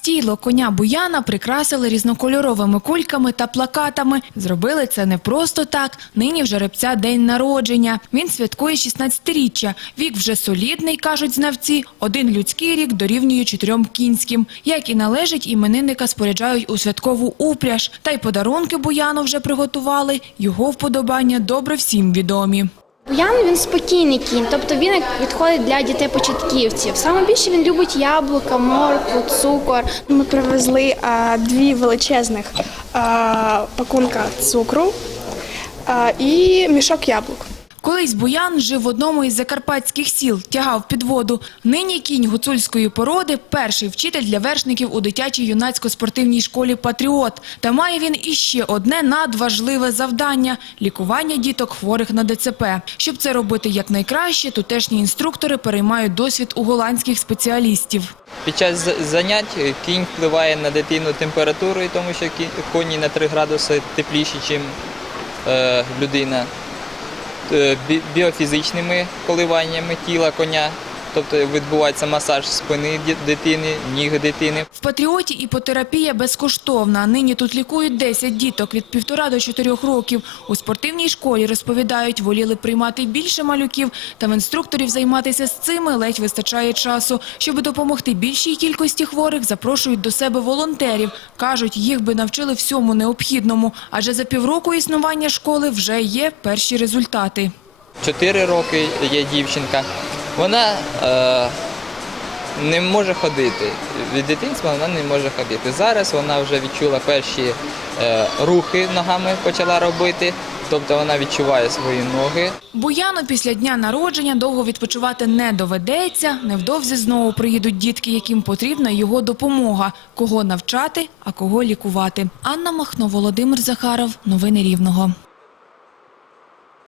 Стіло коня Буяна прикрасили різнокольоровими кульками та плакатами. Зробили це не просто так. Нині в жеребця день народження. Він святкує 16-річчя. Вік вже солідний, кажуть знавці. Один людський рік дорівнює чотирьом кінським. Як і належить, іменинника споряджають у святкову упряж. Та й подарунки Буяну вже приготували. Його вподобання добре всім відомі. Буян він спокійний кінь, тобто він як підходить для дітей-початківців. Саме більше він любить яблука, моркву, цукор. Ми привезли а, дві величезних а, пакунка цукру а, і мішок яблук. Колись Буян жив в одному із закарпатських сіл, тягав під воду. Нині кінь гуцульської породи – перший вчитель для вершників у дитячій юнацько-спортивній школі «Патріот». Та має він іще одне надважливе завдання – лікування діток хворих на ДЦП. Щоб це робити якнайкраще, тутешні інструктори переймають досвід у голландських спеціалістів. Під час занять кінь впливає на дитину температурою, тому що коні на 3 градуси тепліші, ніж е, людина, біофізичними коливаннями тіла коня, тобто відбувається масаж спини дитини, ніг дитини. В «Патріоті» іпотерапія безкоштовна. Нині тут лікують 10 діток від півтора до чотирьох років. У спортивній школі, розповідають, воліли приймати більше малюків, та в інструкторів займатися з цими ледь вистачає часу. Щоб допомогти більшій кількості хворих, запрошують до себе волонтерів. Кажуть, їх би навчили всьому необхідному, адже за півроку існування школи вже є перші результати. 4 роки є дівчинка. Вона е, не може ходити. Від дитинства вона не може ходити. Зараз вона вже відчула перші е, рухи ногами почала робити, тобто вона відчуває свої ноги. Буяну після дня народження довго відпочивати не доведеться. Невдовзі знову приїдуть дітки, яким потрібна його допомога. Кого навчати, а кого лікувати. Анна Махно, Володимир Захаров. Новини Рівного.